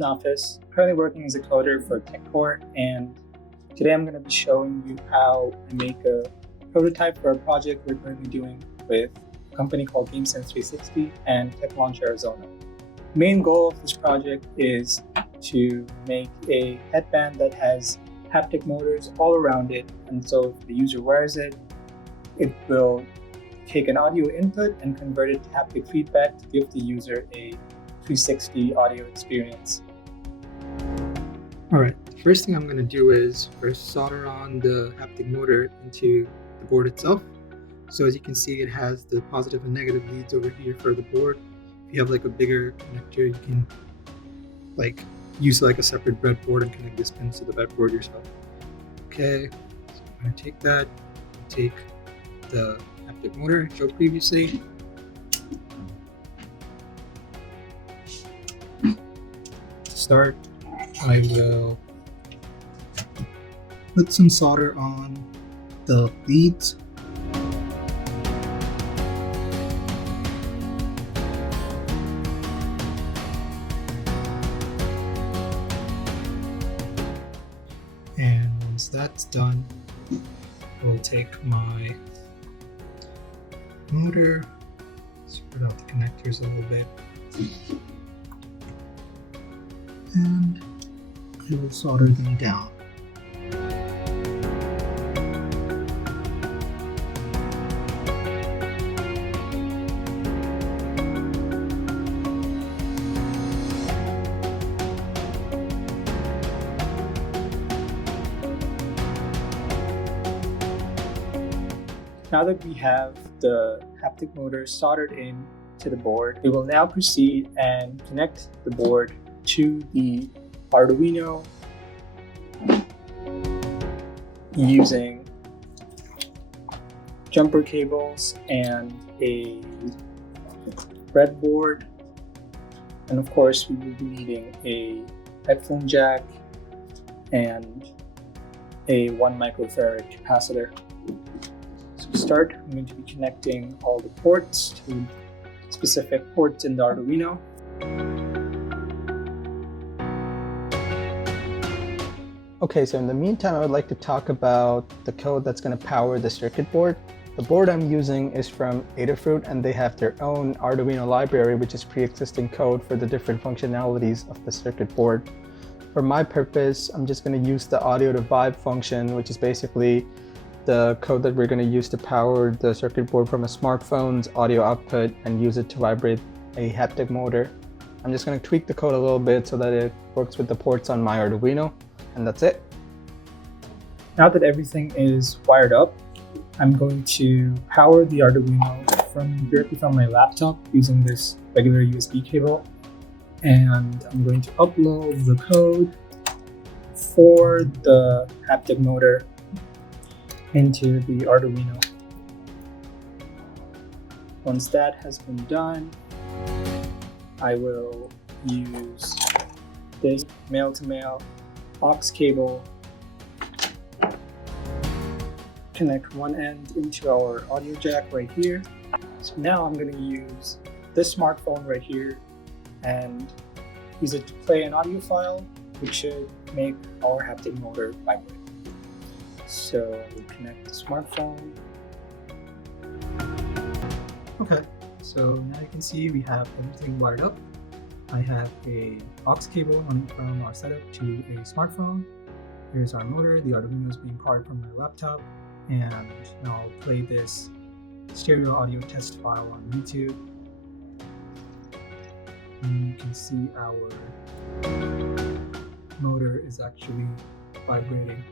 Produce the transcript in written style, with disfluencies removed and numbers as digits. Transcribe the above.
Nafis, currently working as a coder for TechCore, and today I'm going to be showing you how I make a prototype for a project we're currently doing with a company called GameSense 360 and Tech Launch Arizona. The main goal of this project is to make a headband that has haptic motors all around it, and so if the user wears it, it will take an audio input and convert it to haptic feedback to give the user a 360 audio experience. Alright, the first thing I'm going to do is first solder on the haptic motor into the board itself. So as you can see, it has the positive and negative leads over here for the board. If you have like a bigger connector, you can use like a separate breadboard and connect this pins to the breadboard yourself. Okay, so I'm going to take that, take the haptic motor I showed previously. To start, I will put some solder on the leads. And once that's done, we'll take my motor, spread out the connectors a little bit, and I will solder them down. Now that we have the haptic motor soldered in to the board, we will now proceed and connect the board to the Arduino using jumper cables and a breadboard. And of course, we will be needing a headphone jack and a 1 microfarad capacitor. To start, I'm going to be connecting all the ports to specific ports in the Arduino. Okay, so in the meantime, I would like to talk about the code that's going to power the circuit board. The board I'm using is from Adafruit, and they have their own Arduino library, which is pre-existing code for the different functionalities of the circuit board. For my purpose, I'm just going to use the audio to vibe function, which is basically the code that we're going to use to power the circuit board from a smartphone's audio output and use it to vibrate a haptic motor. I'm just going to tweak the code a little bit so that it works with the ports on my Arduino, and that's it. Now that everything is wired up, I'm going to power the Arduino directly from my laptop using this regular USB cable, and I'm going to upload the code for the haptic motor into the Arduino. Once that has been done, I will use this male-to-male aux cable, connect one end into our audio jack right here. So now I'm going to use this smartphone right here and use it to play an audio file, which should make our haptic motor vibrate. So we'll connect the smartphone. Okay, so now you can see we have everything wired up. I have a aux cable running from our setup to a smartphone. Here's our motor. The Arduino is being powered from my laptop, and now I'll play this stereo audio test file on YouTube. And you can see our motor is actually vibrating.